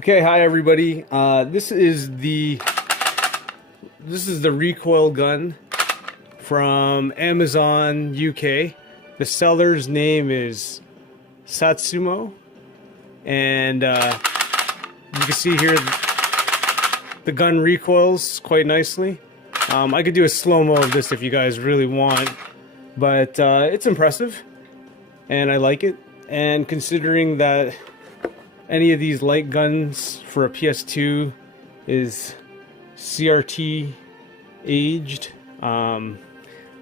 Okay, hi everybody. This is the recoil gun from Amazon UK. The seller's name is Satsumo, and you can see here the gun recoils quite nicely. I could do a slow-mo of this if you guys really want, but it's impressive, and I like it. And considering that any of these light guns for a PS2 is CRT aged,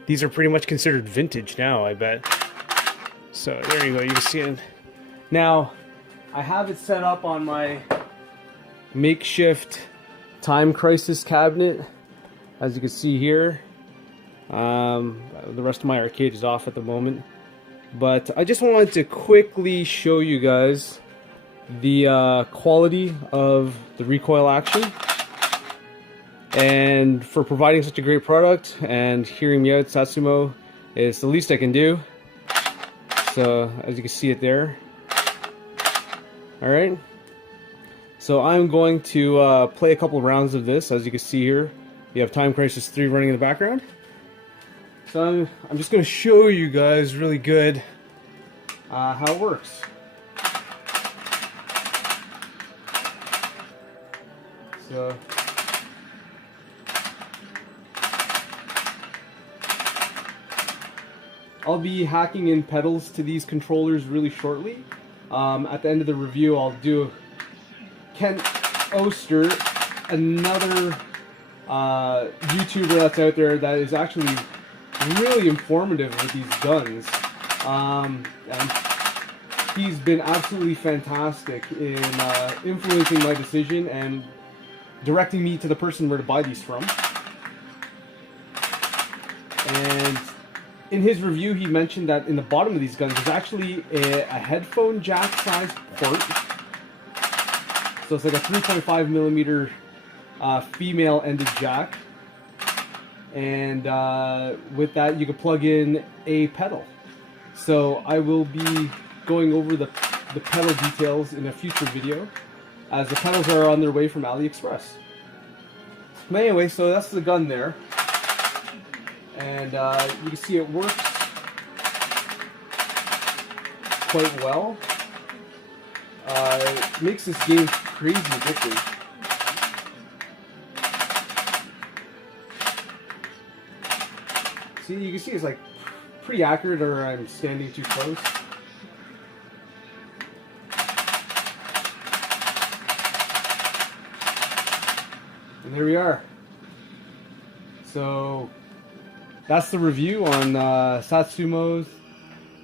these are pretty much considered vintage now, I bet. So there you go, you can see it. Now, I have it set up on my makeshift Time Crisis cabinet, as you can see here. The rest of my arcade is off at the moment, but I just wanted to quickly show you guys the quality of the recoil action, and for providing such a great product and hearing me out, Satsumo, is the least I can do. So as you can see it there. Alright, so I'm going to play a couple of rounds of this. As you can see here, you have Time Crisis 3 running in the background. So I'm just going to show you guys really good how it works. So I'll be hacking in pedals to these controllers really shortly. At the end of the review, I'll do Kent Oster, another YouTuber that's out there that is actually really informative with these guns. And he's been absolutely fantastic in influencing my decision and directing me to the person where to buy these from. And in his review, he mentioned that in the bottom of these guns there's actually a headphone jack size port. So it's like a 3.5 millimeter female ended jack, and with that you can plug in a pedal. So I will be going over the pedal details in a future video, as the pedals are on their way from AliExpress. But anyway, so that's the gun there, and you can see it works quite well. It makes this game crazy addictive. See, you can see it's like pretty accurate, or I'm standing too close. And there we are. So that's the review on Satsumo's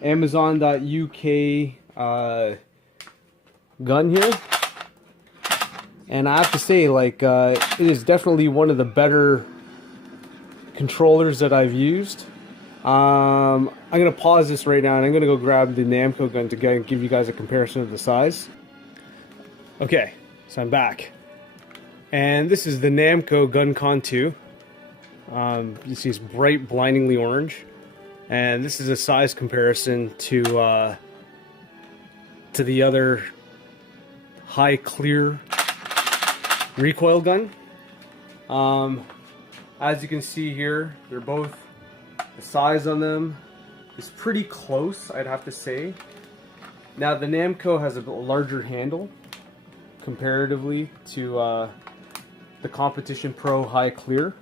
Amazon.uk gun here. And I have to say, like, it is definitely one of the better controllers that I've used. I'm going to pause this right now and I'm going to go grab the Namco gun to give you guys a comparison of the size. Okay, so I'm back. And this is the Namco GunCon 2. You see it's bright, blindingly orange. And this is a size comparison to the other high clear recoil gun. As you can see here, they're both, the size on them is pretty close, I'd have to say. Now the Namco has a larger handle comparatively to the Competition Pro High Clear.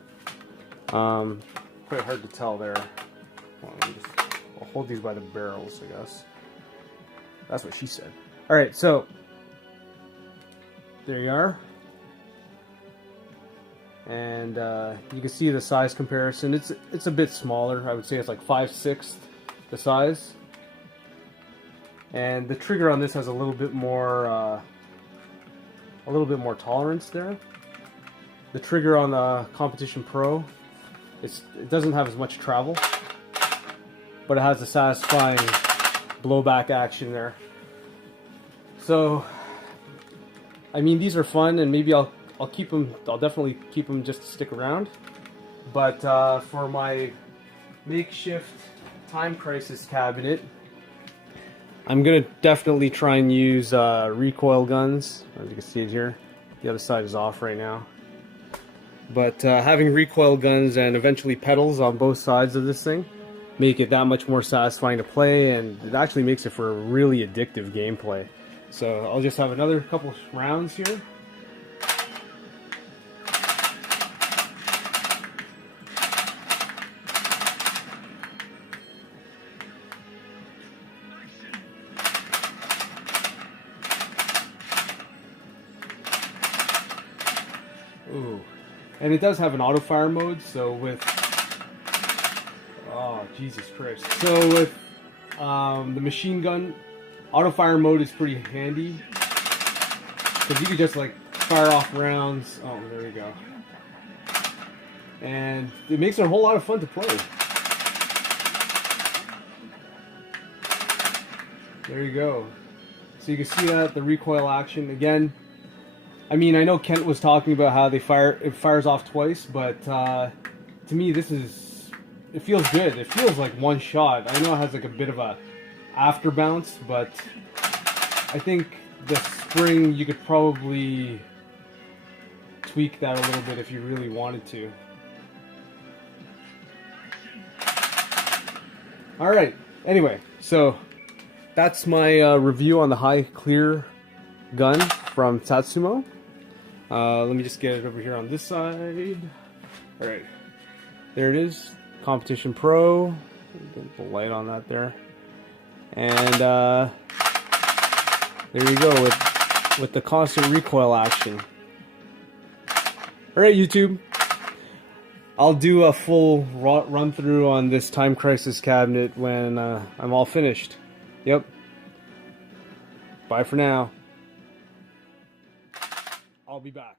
Quite hard to tell there. I'll hold these by the barrels, I guess. That's what she said. Alright, so there you are. And you can see the size comparison. It's a bit smaller. I would say it's like 5/6 the size. And the trigger on this has a little bit more tolerance there. The trigger on the Competition Pro, it doesn't have as much travel, but it has a satisfying blowback action there. So, I mean, these are fun, and maybe I'll keep them. I'll definitely keep them just to stick around. But for my makeshift Time Crisis cabinet, I'm gonna definitely try and use recoil guns. As you can see it here, the other side is off right now. But having recoil guns and eventually pedals on both sides of this thing make it that much more satisfying to play, and it actually makes it for a really addictive gameplay. So I'll just have another couple rounds here. Ooh. And it does have an auto fire mode, so with... Oh, Jesus Christ. So with the machine gun, auto fire mode is pretty handy. Because you can just like fire off rounds. Oh, there you go. And it makes it a whole lot of fun to play. There you go. So you can see that, the recoil action. Again, I mean, I know Kent was talking about how it fires off twice, but to me this is, it feels good. It feels like one shot. I know it has like a bit of a after bounce, but I think the spring, you could probably tweak that a little bit if you really wanted to. Alright, anyway, so that's my review on the High Clear gun from Satsumo. Let me just get it over here on this side. Alright, there it is, Competition Pro. Get the light on that there. And there you go with the constant recoil action. Alright, YouTube. I'll do a full run through on this Time Crisis cabinet when I'm all finished. Yep. Bye for now. I'll be back.